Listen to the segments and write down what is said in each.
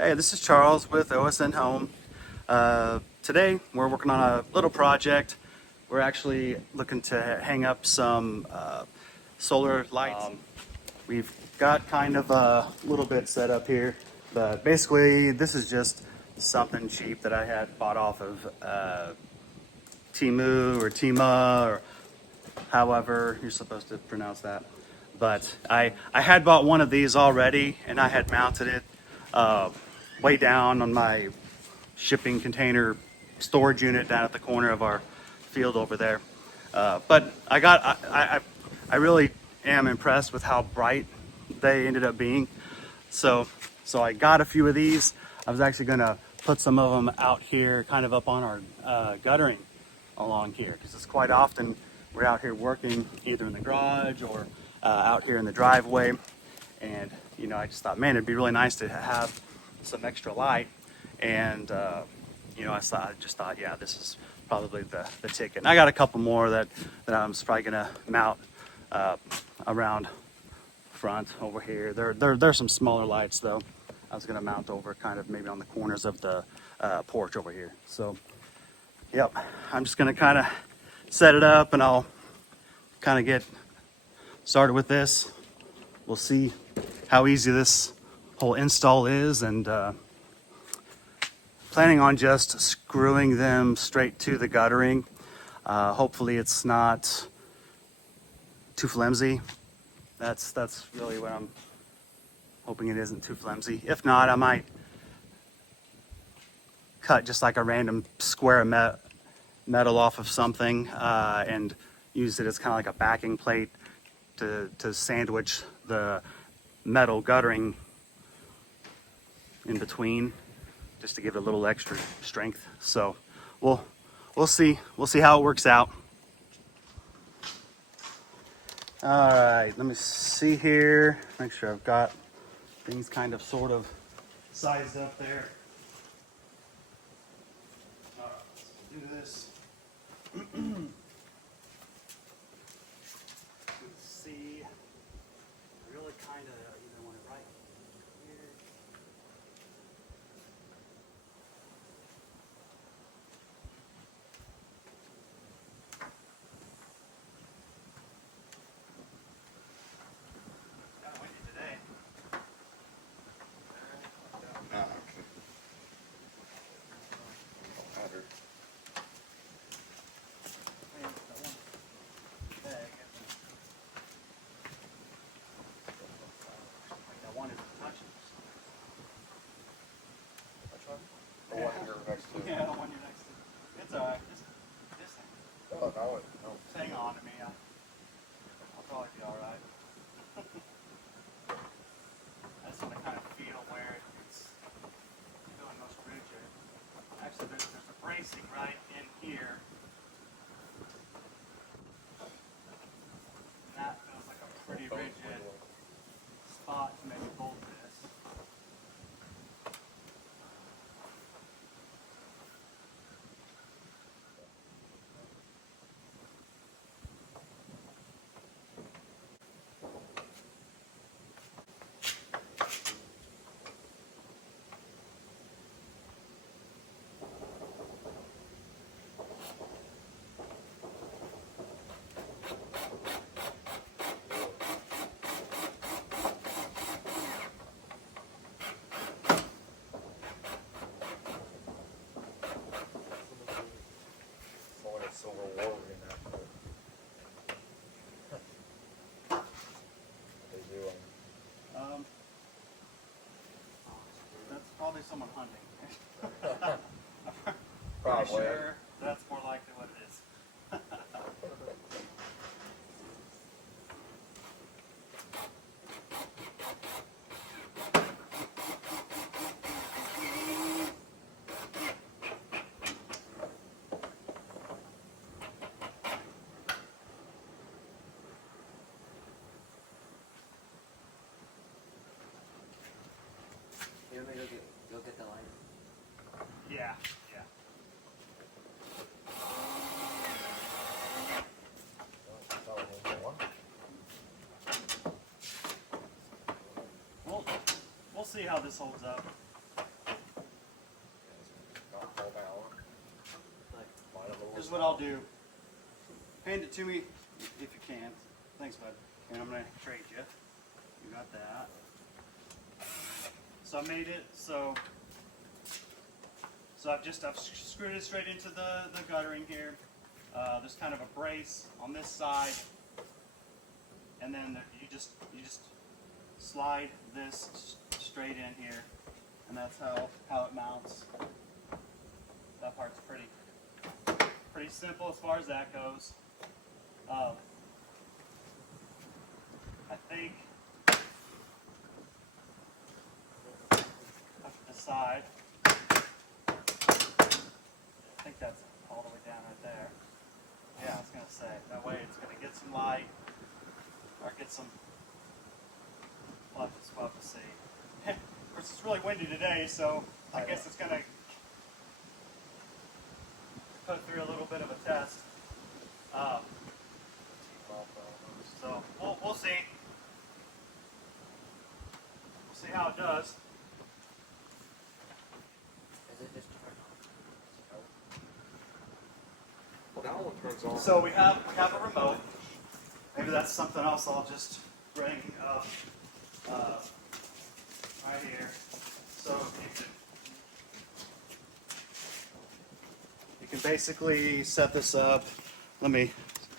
Hey, this is Charles with OSN Home. Today we're working on a little project. We're actually looking to hang up some solar lights. We've got kind of a little bit set up here, but basically this is just something cheap that I had bought off of Timu or Tima or however you're supposed to pronounce that. But I had bought one of these already and I had mounted it way down on my shipping container storage unit down at the corner of our field over there. But I really am impressed with how bright they ended up being. So I got a few of these. I was actually gonna put some of them out here, kind of up on our guttering along here, because it's quite often we're out here working either in the garage or out here in the driveway. And I just thought, man, it'd be really nice to have some extra light. And I just thought, yeah, this is probably the ticket. And I got a couple more that I'm probably gonna mount around front over here. There's some smaller lights though. I was gonna mount over kind of maybe on the corners of the porch over here. So, yep, I'm just gonna kind of set it up, and I'll kind of get started with this. We'll see how easy this whole install is, and planning on just screwing them straight to the guttering. Hopefully it's not too flimsy. That's really what I'm hoping. It isn't too flimsy. If not, I might cut just like a random square of metal off of something and use it as kind of like a backing plate to sandwich the metal guttering in between, just to give it a little extra strength. So we'll see how it works out. All right, let me see here, make sure I've got things kind of sort of sized up there. All right, let's do this. Let's see. I really kind of either want it right here. Kind of windy today. I wanted to touch it. Which one? The one you're next to. Yeah, the one you're next to. It's alright. Just Oh, no, no. hang on to me. I'll probably be alright. I just want to kind of feel where it's feeling most rigid. Actually, there's a bracing right in here. And that feels like a pretty rigid spot to maybe hold this. Someone at Silver War in that. They do. That's probably someone hunting. Probably. Pretty sure that's more likely what it is. You want me to go get the line? Yeah. We'll see how this holds up. here's what I'll do. Hand it to me if you can. Thanks, bud. And I'm gonna trade you. You got that. So I made it so I've screwed it straight into the guttering here. There's kind of a brace on this side, and then you just slide this straight in here, and that's how it mounts. That part's pretty simple as far as that goes. I think I have to decide. I think that's all the way down right there. Yeah, I was gonna say that way it's gonna get some light or get some. We'll have to see. Of course, it's really windy today, so I guess it's gonna put through a little bit of a test. So we'll see. We'll see how it does. Is it just turned on? That one turns on. So we have a remote. Maybe that's something else I'll just bring up right here. So you can basically set this up. Let me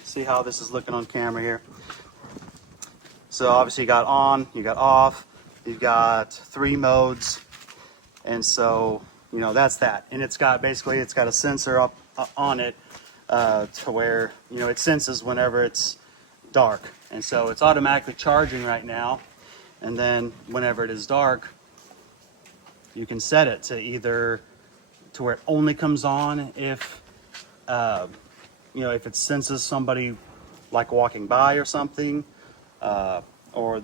see how this is looking on camera here. So obviously you got on, you got off, you've got 3 modes, and so that's that. And it's got a sensor up on it to where it senses whenever it's dark, and so it's automatically charging right now. And then whenever it is dark, you can set it to either to where it only comes on if if it senses somebody like walking by or something, or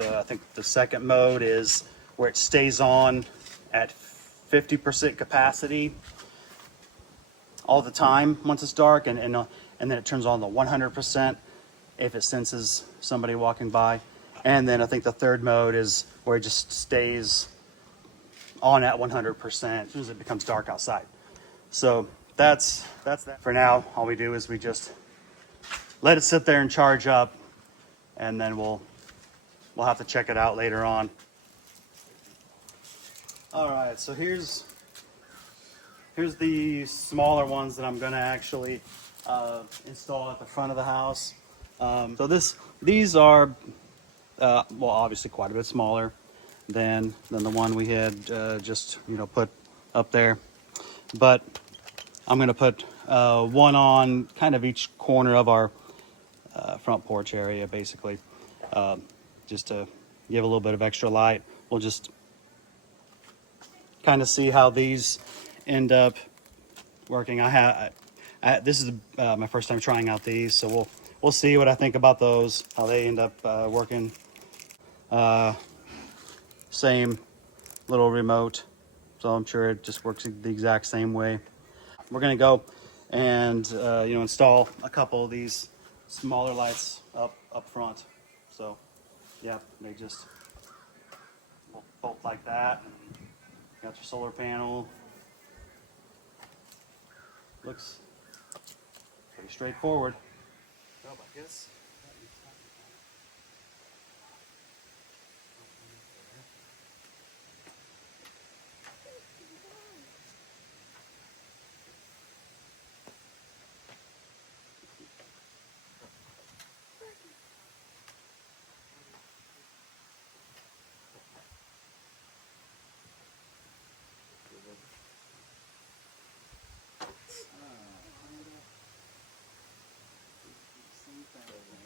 I think the second mode is where it stays on at 50% capacity all the time once it's dark, and then it turns on to 100% if it senses somebody walking by. And then I think the third mode is where it just stays on at 100% as soon as it becomes dark outside. So that's that. For now, all we do is we just let it sit there and charge up, and then we'll have to check it out later on. All right, so here's the smaller ones that I'm going to actually install at the front of the house. So these are obviously quite a bit smaller than the one we had just put up there, but I'm going to put one on kind of each corner of our front porch area, basically, just to give a little bit of extra light. We'll just kind of see how these end up working. This is my first time trying out these, so we'll see what I think about those, how they end up working. Same little remote, so I'm sure it just works the exact same way. We're gonna go and install a couple of these smaller lights up front. So yeah, they just bolt like that. Got your solar panel. Looks pretty straightforward. Well, I guess. Same thing.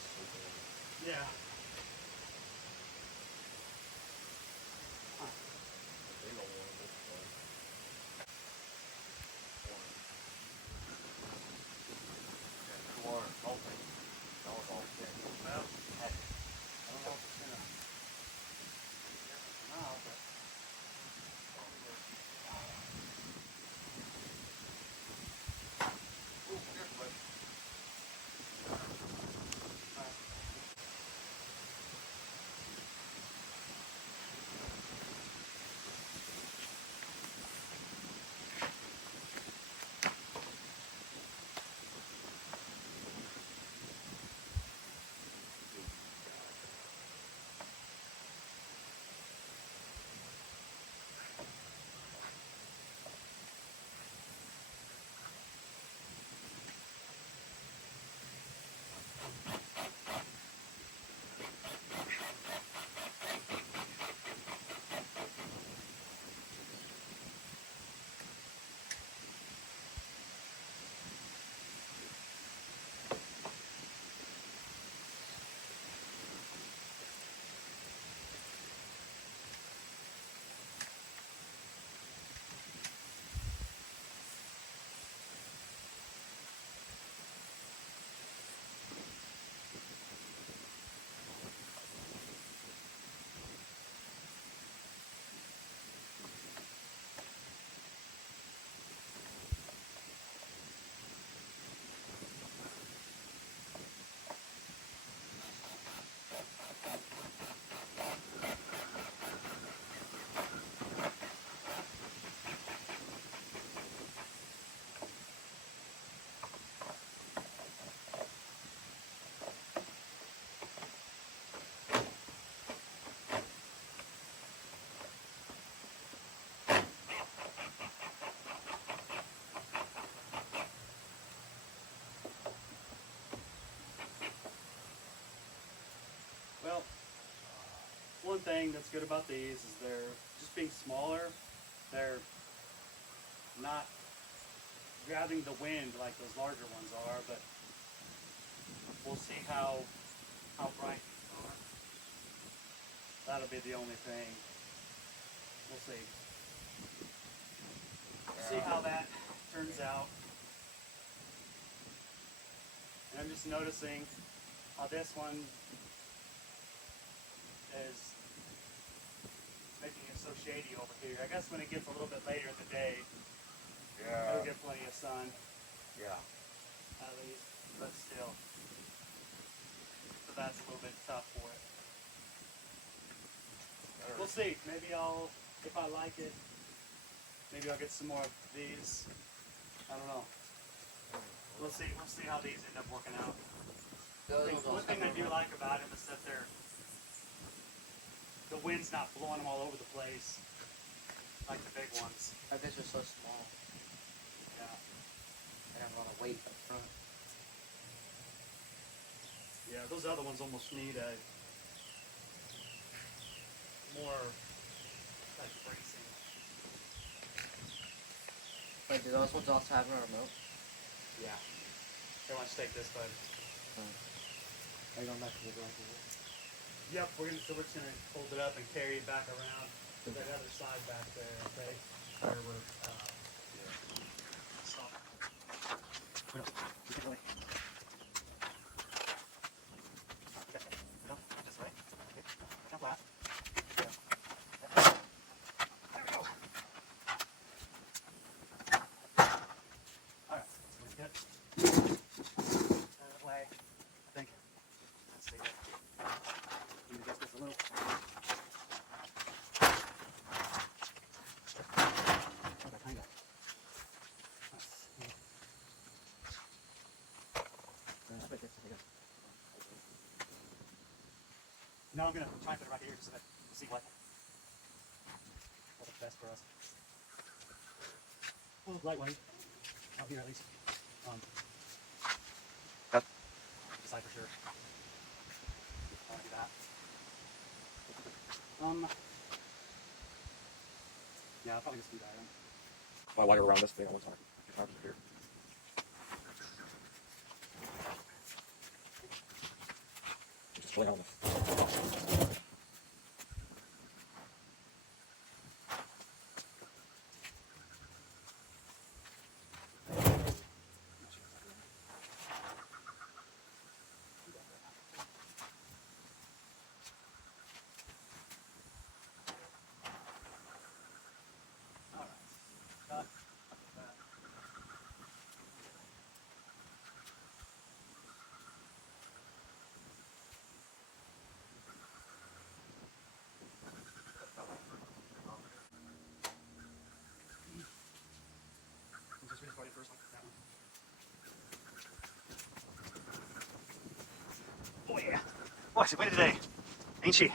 this weekend. Yeah. The big old one this one. And 200 something. That was all thick. Well, Heck, I don't know if it's gonna come out, but Ooh, here's my. well, one thing that's good about these is they're just being smaller. They're not grabbing the wind like those larger ones are, but we'll see how bright these are. That'll be the only thing. We'll see. See how that turns out. And I'm just noticing how this one is making it so shady over here. I guess when it gets a little bit later in the day, it'll get plenty of sun, Yeah. at least, but still. So that's a little bit tough for it. We'll see. Maybe if I like it, maybe I'll get some more of these. I don't know. We'll see how these end up working out. One thing I do like about them is that the wind's not blowing them all over the place like the big ones. our guys are so small. Yeah. They have a lot of weight up front. Yeah, those other ones almost need a more like bracing. But do those ones also have a remote? Yeah. Here, why don't you take this, bud? Are you going back to the black one? Yep, we're just gonna hold it up and carry it back around to that other side back there, okay? Where we're stop. No, you get away. No, this way. Okay. Now flat. Yeah. There we go. Alright, so we get that way. I think. Let's see here. Let me adjust this a little. Okay, kind of. Now I'm gonna try and put it right here just so that we'll see what's best for us. Well, lightweight. Out here at least. Decide for sure. I wanna do that. Yeah, I'll probably just do that. While you're around this thing, I want to talk. Here. Oh yeah. Boy, she's winning today, ain't she?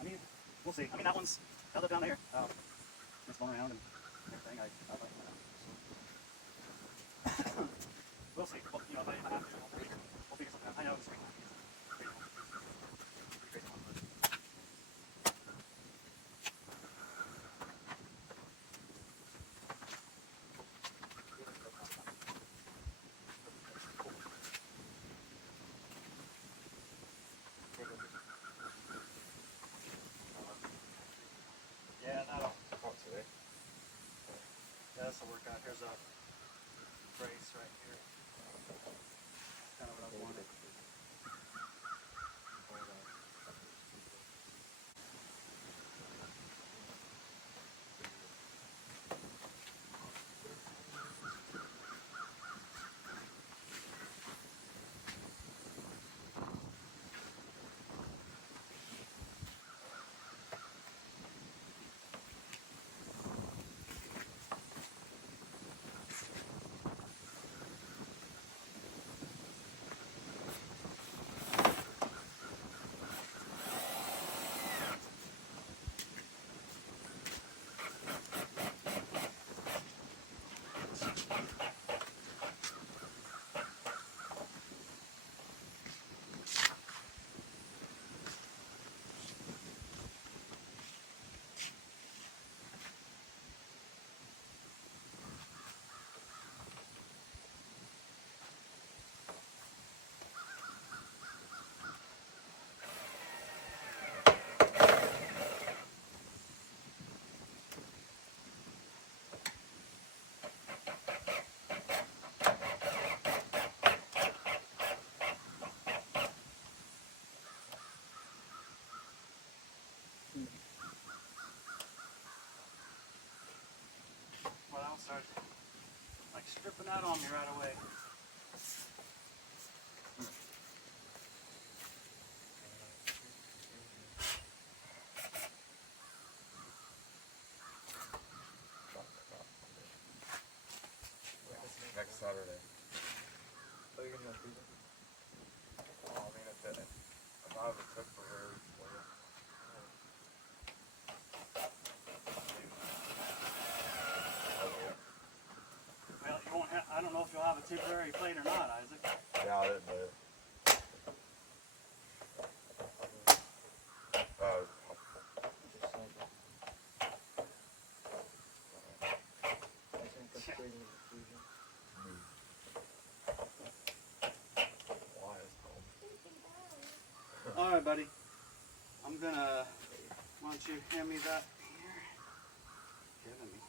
I mean, we'll see. I mean, that one's held up down there. It's going around and everything. We'll see. Well, you know, if I have to, we'll figure something out. I know it's crazy. Yeah, that'll. Yeah, this will work out. Here's a brace right here. Kind of what I wanted. Well, that'll start like stripping out on me right away. Next Saturday. Oh, you're gonna go through them? Oh, I mean, if it, I thought it took forever for you. Well, you won't have, I don't know if you'll have a temporary plate or not, Isaac. Doubt it, but. Why is home? All right, buddy. I'm gonna. Why don't you hand me that here? Giving me.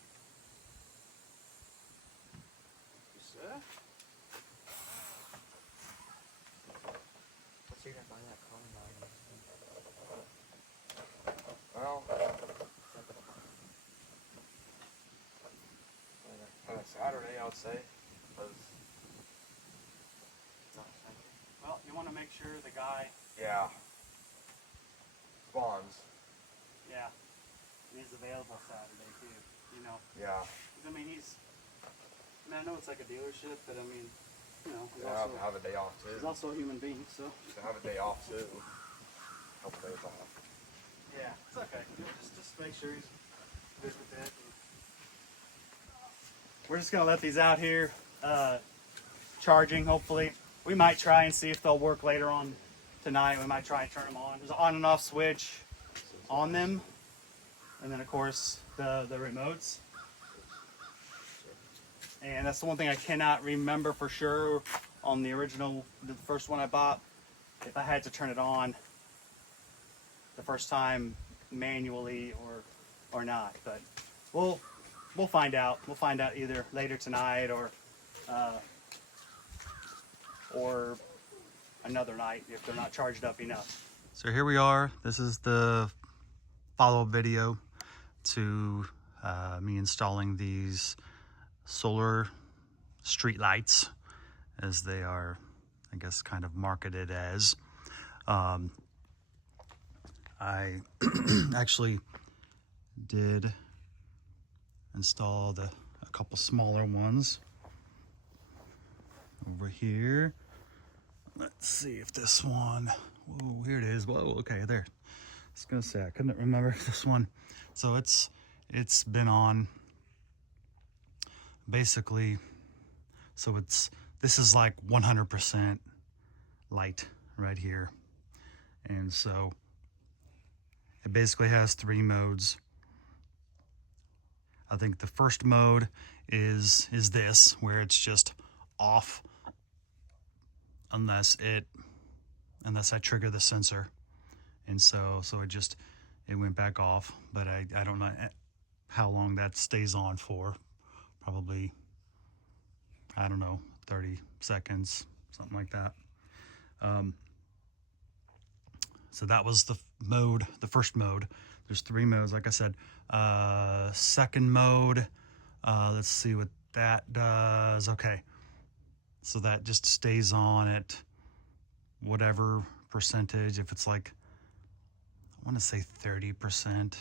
Yes, sir. What's you gonna buy that combine? Well, Saturday, I would say. Cause, Well, you want to make sure the guy. yeah. Spawns. Yeah. He's available Saturday too. You know. Yeah. 'Cause, I mean, he's. I mean, I know it's like a dealership, but I mean, you know, he's, Yeah, also, have a day off he's too. also a human being. So. To have a day off too. Couple days off. Yeah, it's okay. Just make sure he's good with it. We're just gonna let these out here, charging. Hopefully, we might try and see if they'll work later on tonight. We might try and turn them on. There's an on and off switch on them. And then of course the remotes. And that's the one thing I cannot remember for sure on the original, the first one I bought, if I had to turn it on the first time manually or not. But we'll find out. We'll find out either later tonight or another night if they're not charged up enough. So here we are. This is the follow-up video to me installing these solar street lights, as they are, I guess, kind of marketed as. I actually did install a couple smaller ones over here. Let's see if this one, whoa, here it is. Whoa, okay, there. I was gonna say I couldn't remember this one. So it's been on basically, so this is like 100% light right here. And so it basically has 3 modes. I think the first mode is this, where it's just off unless I trigger the sensor. And so it went back off, but I don't know how long that stays on for. Probably, I don't know, 30 seconds, something like that. So that was the first mode. There's 3 modes, like I said. Second mode, let's see what that does. Okay, so that just stays on at whatever percentage. If it's like, I want to say 30%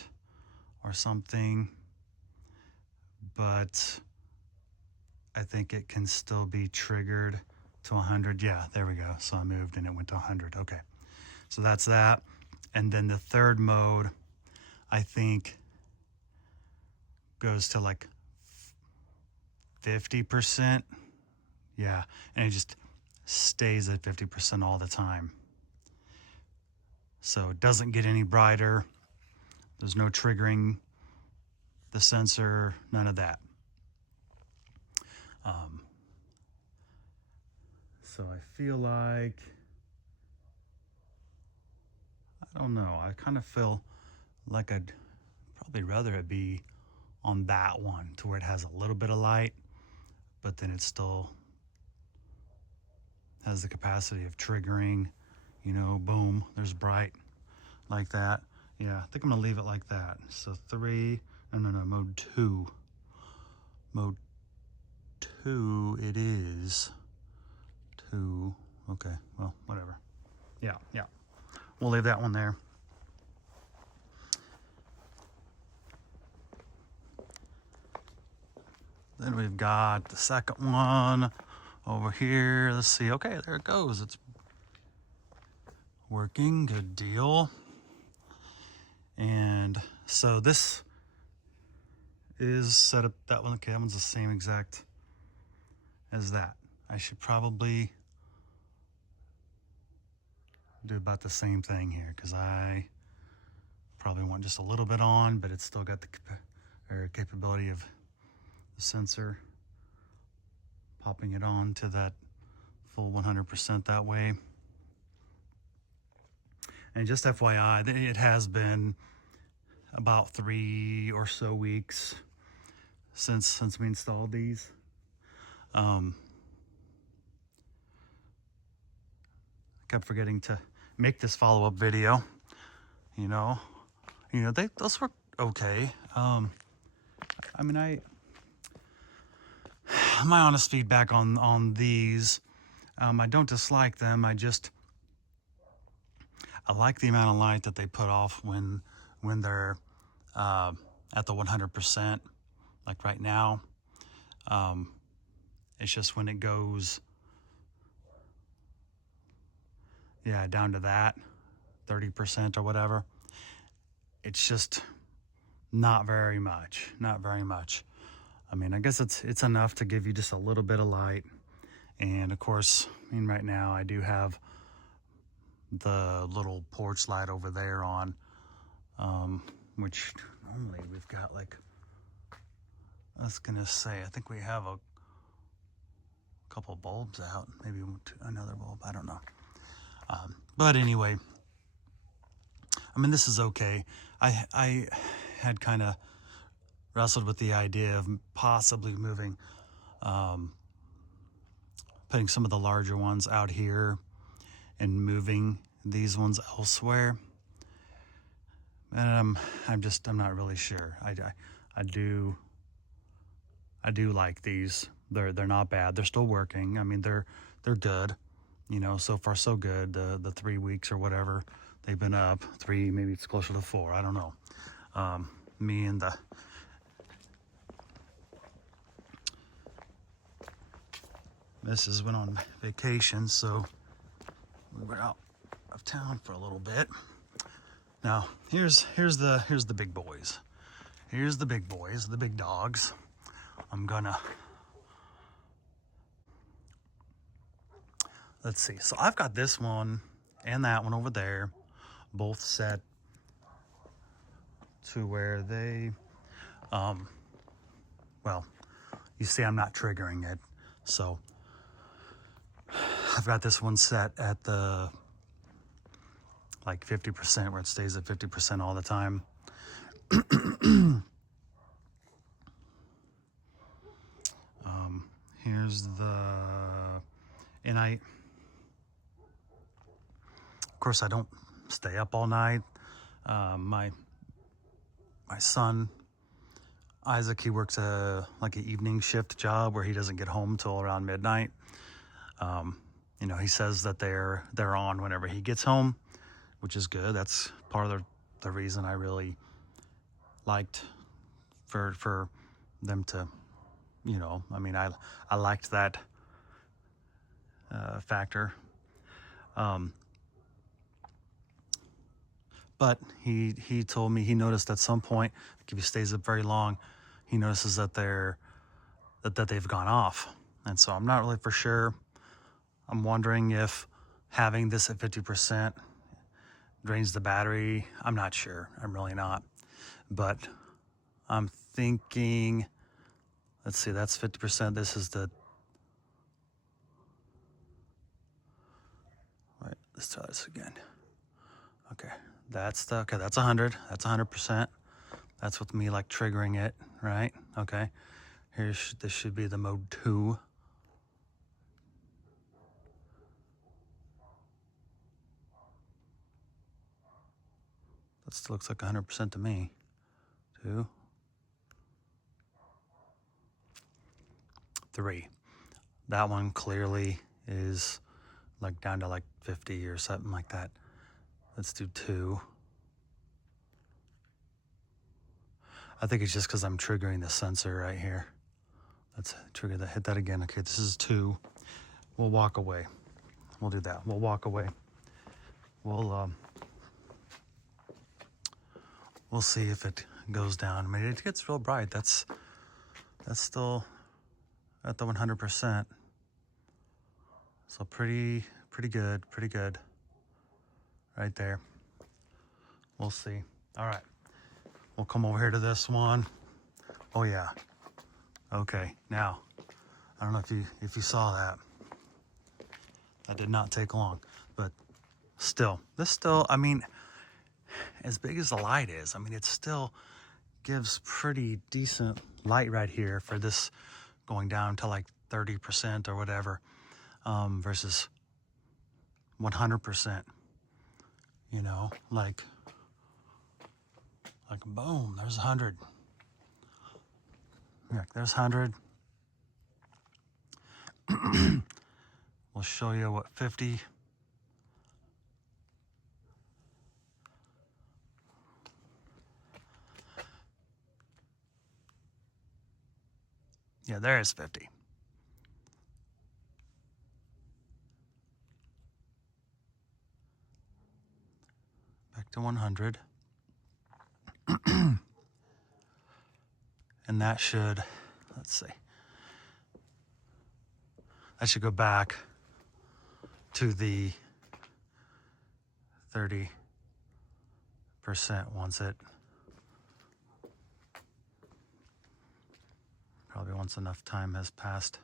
or something, but I think it can still be triggered to 100. Yeah, there we go. So I moved and it went to 100. Okay, so that's that. And then the third mode, I think, goes to like 50%. Yeah, and it just stays at 50% all the time. So it doesn't get any brighter. There's no triggering the sensor, none of that. So I feel like, I don't know, I kind of feel like I'd probably rather it be on that one, to where it has a little bit of light, but then it still has the capacity of triggering, you know, boom, there's bright, like that. Yeah, I think I'm gonna leave it like that. So 3, no, mode 2. Mode 2 it is. 2, okay, well, whatever. Yeah, we'll leave that one there. Then we've got the second one over here. Let's see. Okay, there it goes. It's working. Good deal. And so this is set up, that one. Okay, that one's the same exact as that. I should probably do about the same thing here, because I probably want just a little bit on, but it's still got the capability of the sensor popping it on to that full 100% that way. And just FYI, it has been about 3 or so weeks since we installed these. I kept forgetting to make this follow-up video. You know, those were okay. I mean, my honest feedback on these, I don't dislike them. I like the amount of light that they put off when they're at the 100%. Like right now, it's just when it goes, yeah, down to that 30% or whatever, it's just not very much. I mean, I guess it's enough to give you just a little bit of light. And of course, I mean, right now I do have the little porch light over there on, which normally we've got like, I was gonna say, I think we have a couple bulbs out, maybe another bulb, I don't know. But anyway, I mean, this is okay. I had kind of wrestled with the idea of possibly moving, putting some of the larger ones out here and moving these ones elsewhere. And I'm not really sure. I do like these. They're not bad. They're still working. I mean, they're good. You know, so far so good. The 3 weeks or whatever they've been up, 3, maybe it's closer to 4. I don't know. Me and the missus went on vacation, so we were out of town for a little bit. Now here's the big boys. Here's the big boys, the big dogs. Let's see. So I've got this one and that one over there, both set to where they, well, you see I'm not triggering it. So I've got this one set at the like 50% where it stays at 50% all the time. Here's and of course I don't stay up all night. My son, Isaac, he works like an evening shift job where he doesn't get home till around midnight. You know, he says that they're on whenever he gets home, which is good. That's part of the reason I really liked for them to, you know, I mean, I liked that factor. But he told me he noticed at some point, like if he stays up very long, he notices that they've gone off. And so I'm not really for sure. I'm wondering if having this at 50% drains the battery. I'm not sure. I'm really not. But I'm thinking, let's see, that's 50%. This is wait, let's try this again. Okay, that's 100. That's 100%. That's with me like triggering it, right? Okay, this should be the mode 2. That still looks like 100% to me. 2, 3. That one clearly is like down to like 50 or something like that. Let's do 2. I think it's just because I'm triggering the sensor right here. Let's trigger that, hit that again. Okay, this is 2. We'll walk away. We'll do that. We'll walk away. We'll see if it goes down. I mean, it gets real bright. That's still at the 100%. So pretty good. Right there. We'll see. All right. We'll come over here to this one. Oh yeah. Okay. Now, I don't know if you saw that. That did not take long, but this still, I mean, as big as the light is, I mean, it still gives pretty decent light right here for this going down to like 30% or whatever, versus 100%, you know, like boom, there's 100. Yeah, there's 100. We'll show you what 50. Yeah, there is 50. Back to 100. And that should, let's see, that should go back to the 30% once it once enough time has passed.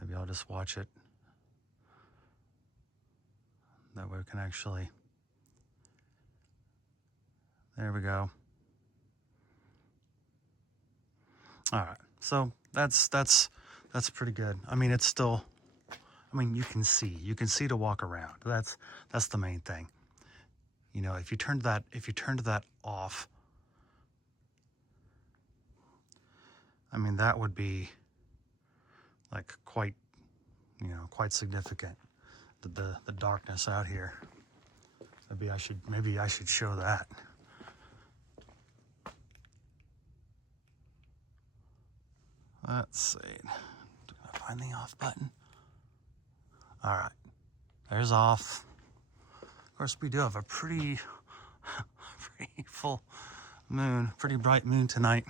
Maybe I'll just watch it. That way we can actually, there we go. All right, so that's pretty good. I mean, it's still, I mean, you can see to walk around. That's the main thing. You know, if you turned that off, I mean, that would be like quite significant. The darkness out here. Maybe I should show that. Let's see. Did I find the off button? All right, there's off. Of course, we do have a pretty full moon, pretty bright moon tonight.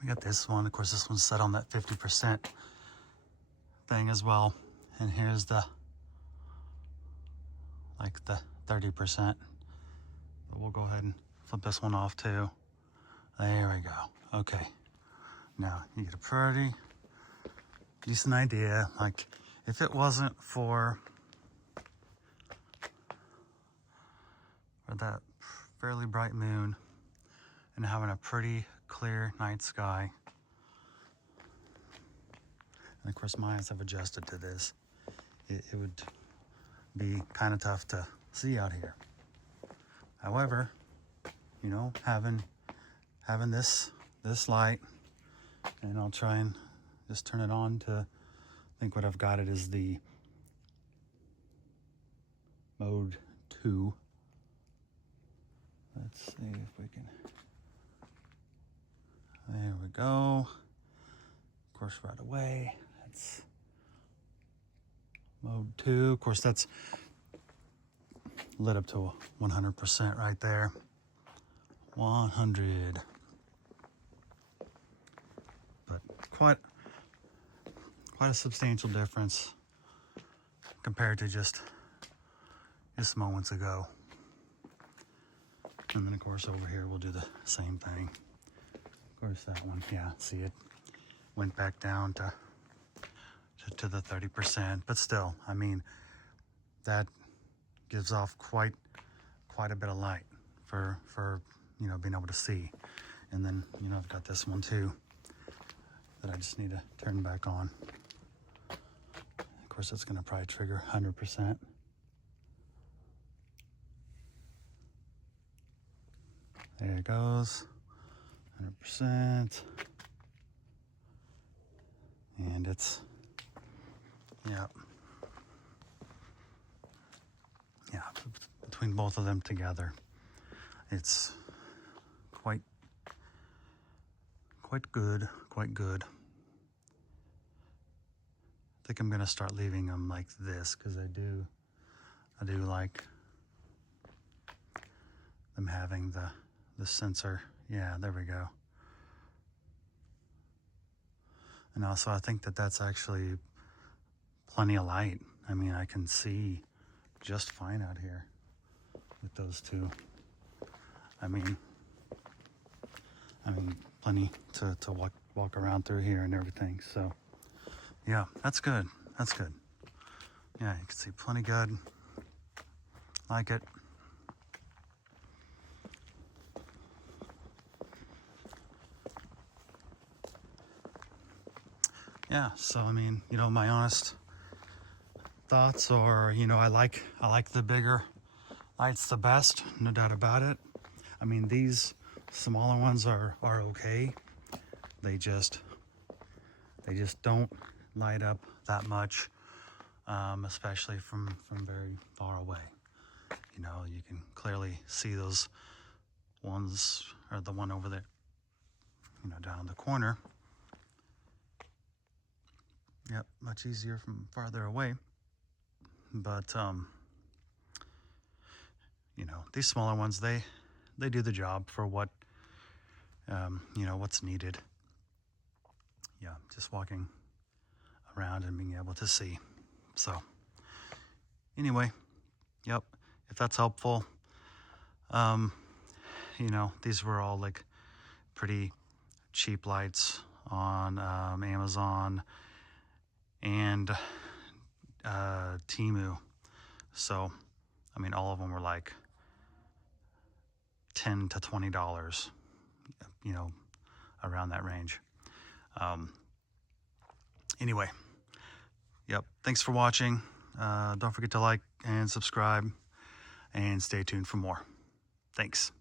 We got this one. Of course, this one's set on that 50% thing as well. And here's the 30%. But we'll go ahead and flip this one off too. There we go. Okay. Now you get a pretty decent idea. Like, if it wasn't for that fairly bright moon and having a pretty clear night sky, and of course my eyes have adjusted to this, it would be kind of tough to see out here. However, you know, having this light, and I'll try and just turn it on to, I think what I've got it is the mode 2. Let's see if we can, there we go. Of course, right away, that's mode 2. Of course, that's lit up to 100% right there. 100. But quite a substantial difference compared to just moments ago. And then of course over here we'll do the same thing. Of course that one, yeah, see it went back down to the 30%, but still, I mean, that gives off quite a bit of light for you know, being able to see. And then, you know, I've got this one too that I just need to turn back on. Of course, it's gonna probably trigger 100%. There it goes, 100%. And it's, yeah, between both of them together, it's quite good. I think I'm gonna start leaving them like this because I do like them having the sensor. Yeah, there we go. And also I think that's actually plenty of light. I mean, I can see just fine out here with those two. I mean plenty to walk around through here and everything. So yeah, that's good. Yeah, you can see plenty good. Like it. Yeah, so I mean, you know, my honest thoughts are, you know, I like the bigger lights the best, no doubt about it. I mean, these smaller ones are okay. They just don't light up that much, especially from very far away. You know, you can clearly see those ones, or the one over there, you know, down the corner. Yep, much easier from farther away. But you know, these smaller ones, they do the job for what you know, what's needed. Yeah, just walking around and being able to see. So anyway, yep, if that's helpful, You know, these were all like pretty cheap lights on Amazon and Temu. So, I mean, all of them were like $10 to $20, you know, around that range. Anyway, yep. Thanks for watching. Don't forget to like and subscribe and stay tuned for more. Thanks.